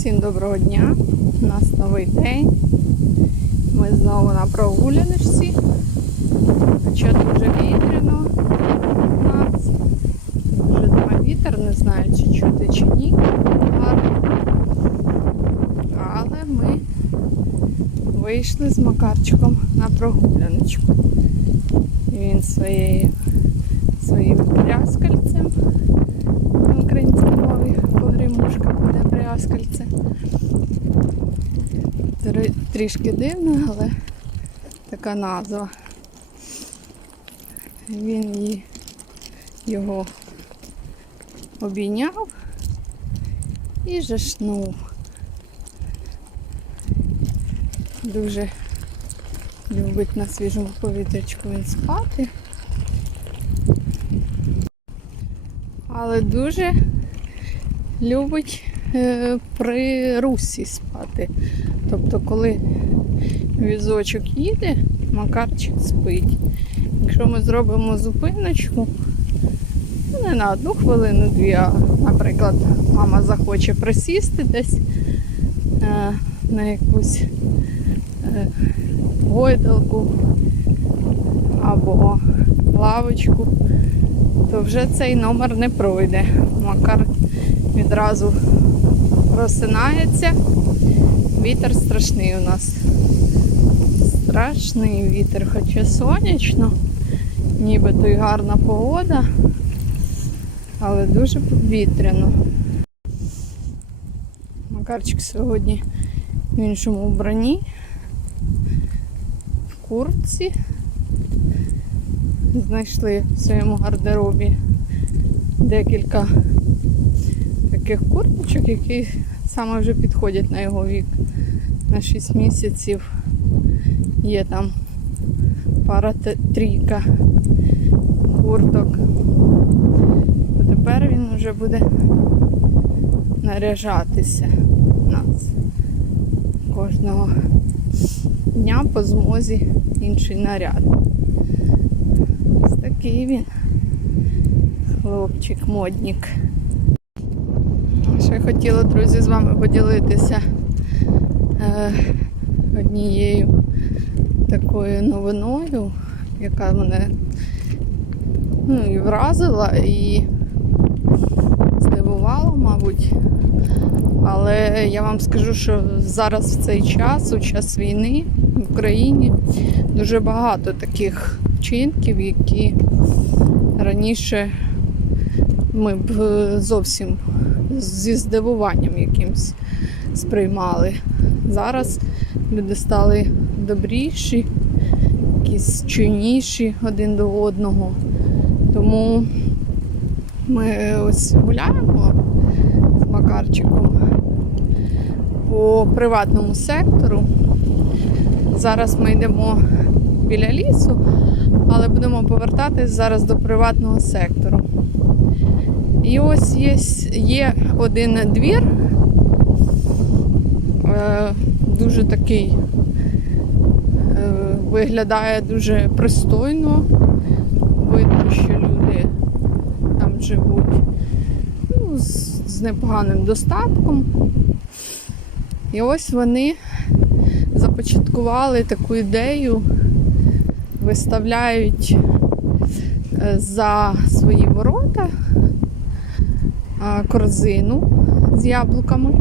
Всім доброго дня. У нас новий день. Ми знову на прогуляночці. Хоча дуже вітряно у нас. Вже дме вітер, не знаю, чи чути чи ні. Але ми вийшли з Макарчиком на прогуляночку. Він своєю, своїм брязкальцем Трішки дивно, але така назва. Він її, його обійняв і жашнув. Дуже любить на свіжому повітрячку він спати. Але дуже любить при русі спати. Тобто, коли візочок їде, Макарчик спить. Якщо ми зробимо зупиночку, ну, не на одну хвилину, дві, а, наприклад, мама захоче присісти десь е, на якусь е, гойдалку або лавочку, то вже цей номер не пройде. Макар відразу просинається. Вітер страшний у нас. Страшний вітер, хоча сонячно, нібито й гарна погода, але дуже вітряно. Макарчик сьогодні в іншому вбранні, в куртці. Знайшли в своєму гардеробі декілька таких курточок, які саме вже підходять на його вік. На 6 місяців є там пара трійка курток. То тепер він вже буде наряжатися нас кожного дня по змозі інший наряд. Ось такий він хлопчик, модник. Ще хотіла, друзі, з вами поділитися е, однією такою новиною, яка мене ну, і вразила, і здивувала, мабуть. Але я вам скажу, що зараз в цей час, у час війни в Україні, дуже багато таких вчинків, які раніше ми б е, зовсім зі здивуванням якимсь сприймали. Зараз люди стали добріші, якісь чуйніші один до одного. Тому ми ось гуляємо з Макарчиком по приватному сектору. Зараз ми йдемо біля лісу, але будемо повертатись зараз до приватного сектору. І ось є, є один двір, е, дуже такий, е, виглядає дуже пристойно. Видно, що люди там живуть ну, з, з непоганим достатком. І ось вони започаткували таку ідею, виставляють е, за свої ворота корзину з яблуками.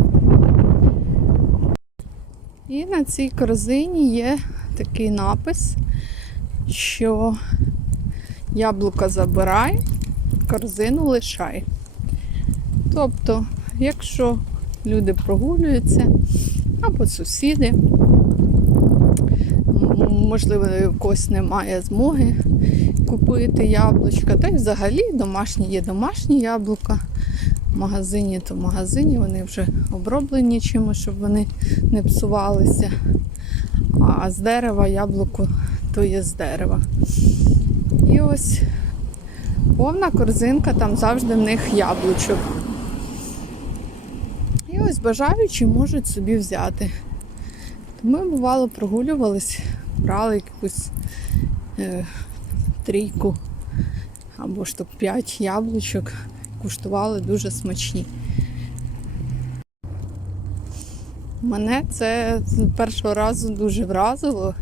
І на цій корзині є такий напис, що яблука забирай, корзину лишай. Тобто, якщо люди прогулюються або сусіди, можливо, в когось немає змоги купити яблучка, та й взагалі домашні є домашні яблука. Магазині, то в магазині вони вже оброблені чимось, щоб вони не псувалися. А з дерева яблуко то є з дерева. І ось повна корзинка, там завжди в них яблучок. І ось бажаючі можуть собі взяти. То ми, бувало, прогулювались, брали якусь е, трійку або штук 5 яблучок, куштували дуже смачні. Мене це з першого разу дуже вразило.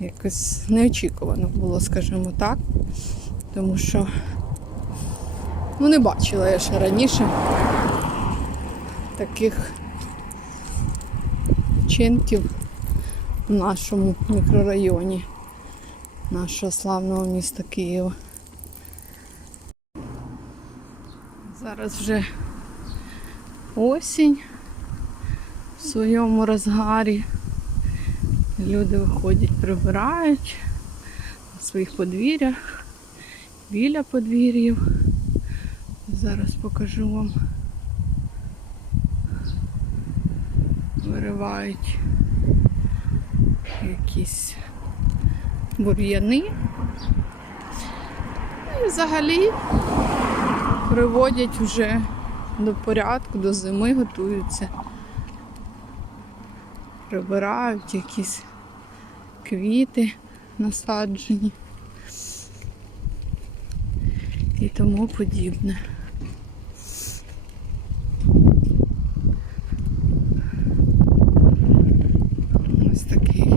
Якось неочікувано було, скажімо так. Тому що ну, не бачила я ще раніше таких вчинків в нашому мікрорайоні нашого славного міста Києва. Зараз вже осінь в своєму розгарі. Люди виходять, прибирають на своїх подвір'ях, біля подвір'їв. Зараз покажу вам. Виривають якісь бур'яни. І взагалі приводять вже до порядку, до зими готуються. Прибирають якісь квіти насаджені і тому подібне. Ось такий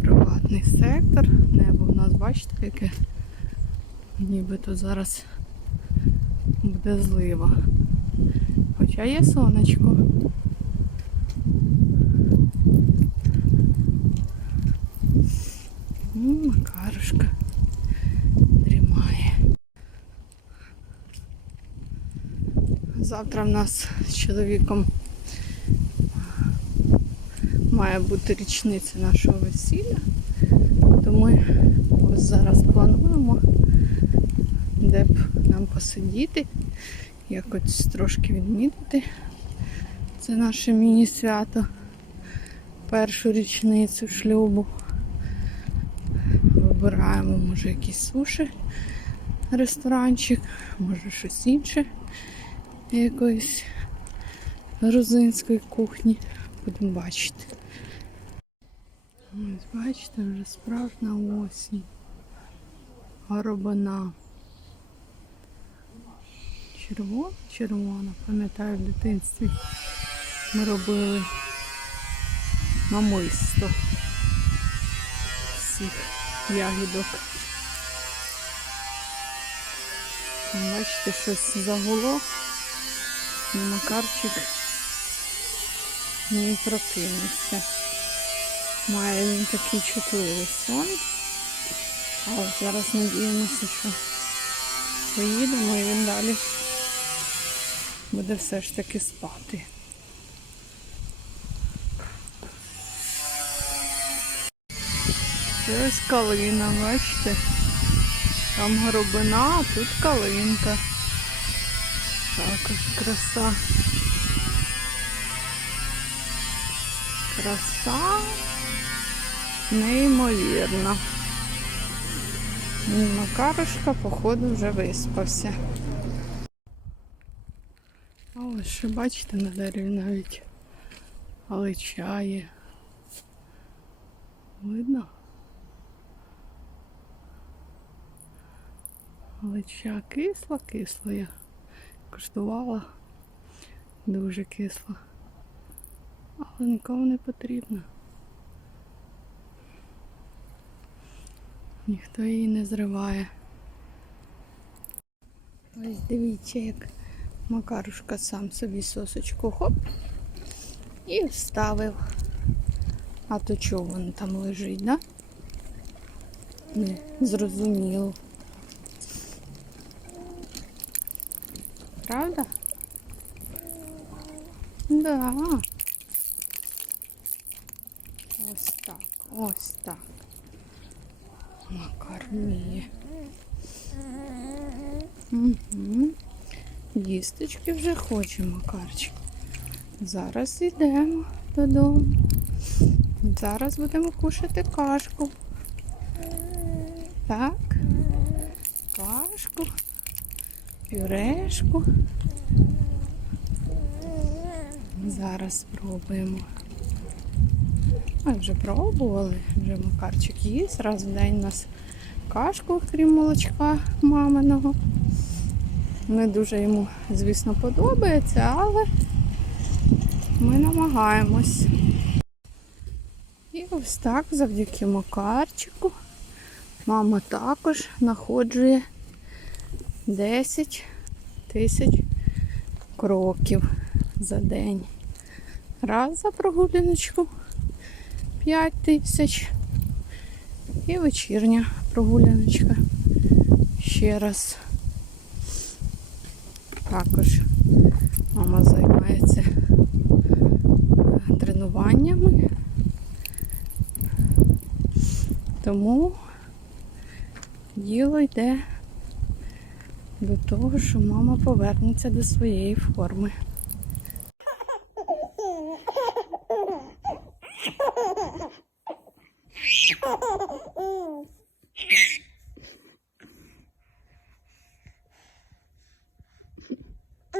приватний сектор. Небо в нас, бачите, яке нібито зараз буде злива. Хоча є сонечко. Ну, Макарушка дрімає. Завтра в нас з чоловіком має бути річниця нашого весілля. То ми ось зараз плануємо, де б нам посидіти, якось трошки відмітити. Це наше міні-свято, першу річницю шлюбу. Вибираємо, може, якийсь суші ресторанчик, може щось інше якоїсь грузинської кухні. Будемо бачити. Ось бачите, вже справжня осінь. Горобина. Червона, червона. Пам'ятаю, в дитинстві ми робили намисто всіх ягідок. Бачите, щось загуло. І Макарчик не прокинувся. Має він такий чутливий сон. Але зараз надіємося, що поїдемо і він далі буде все ж таки спати. Це ось калина, бачите? Там горобина, а тут калинка. Також краса. Краса неймовірна. Макарушка, походу, вже виспався. Ось ще бачите на дереві навіть аличає. Видно? Алича кисла, кисла я коштувала. Дуже кисла. Але нікому не потрібно. Ніхто її не зриває. Ось дивіться, як Макарушка сам собі сосочку хоп і вставив. А то чого воно там лежить, да? Не зрозуміло. Правда? Да. Ось так, ось так. Макар. Угу. Їсточки вже хоче Макарчик. Зараз йдемо додому. Зараз будемо кушати кашку. Так. Кашку, пюрешку. Зараз спробуємо. Ми вже пробували, вже Макарчик їсть. Раз в день у нас кашку, крім молочка маминого. Не дуже йому, звісно, подобається, але Ми намагаємось. І ось так, завдяки Макарчику, мама також знаходжує 10 тисяч кроків за день. Раз за прогуляночку 5 тисяч. І вечірня прогуляночка. Ще раз. Також мама займається е, тренуваннями. Тому діло йде до того, що мама повернеться до своєї форми.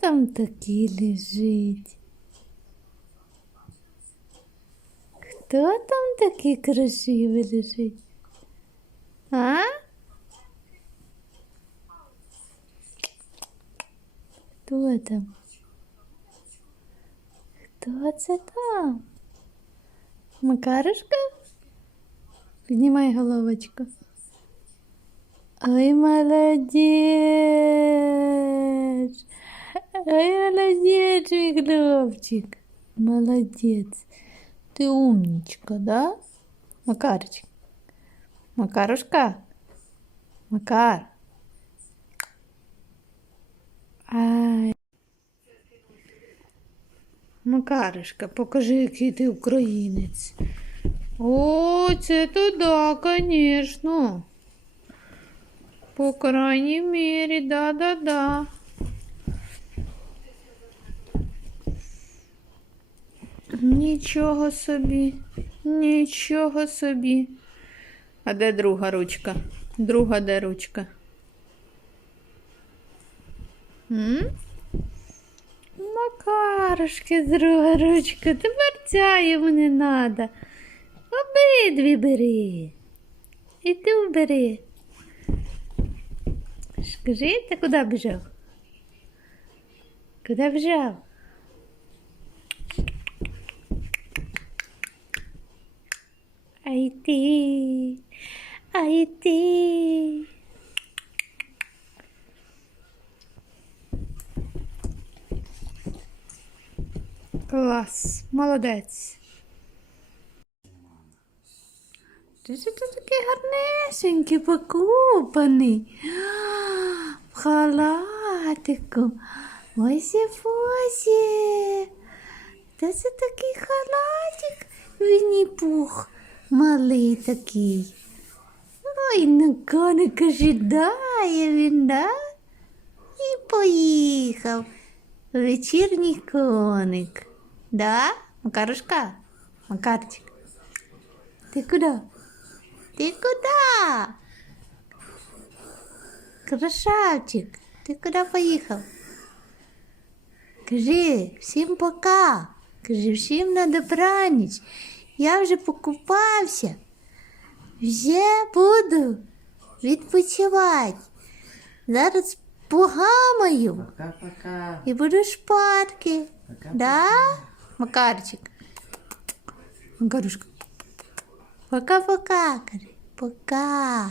там такий лежить? Хто там такий красивий лежить? А? Хто там? Хто це там? Макарушка? Піднімай головочку. Ой, молодець! Ой, молодець, мій хлопчик. Молодець. Ти умничка, да? Макарчик. Макарушка. Макар. Ай. Макарушка, покажи, який ти українець. О, це то да, конечно. По крайней мере, да-да-да. Нічого собі, нічого собі. А де друга ручка? Друга де ручка? М? Макарушки, друга ручка, тепер ця йому не треба. Обидві бери. І ти бери. Скажи, ти куди біжав? Куди біжав? Ай ти, ай ти. Клас, молодець. Ти ж ти такий гарнесенький, покупаний. В халатику. Ось і фосі. Та це такий халатик. Вінні пух. Малий такий. Ой, на коника жидає він, да? І поїхав. Вечірній коник. Да, Макарушка? Макарчик. Ти куди? Ти куди? Красавчик, ти куди поїхав? Кажи, всім пока. Кажи, всім на добраніч. Я вже покупався. Вже буду відпочивати. Зараз погамаю Пока-пока. і буду шпарки. Да, Макарчик? Макарушка. Пока-пока. Пока.